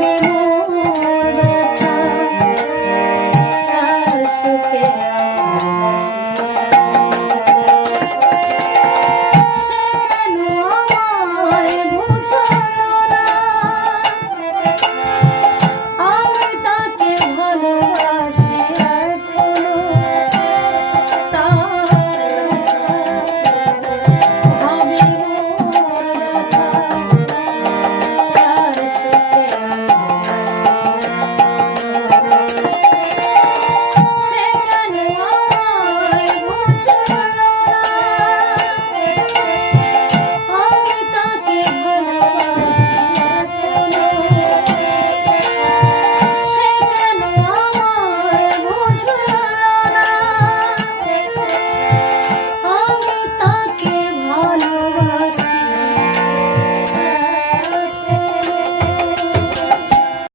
देवो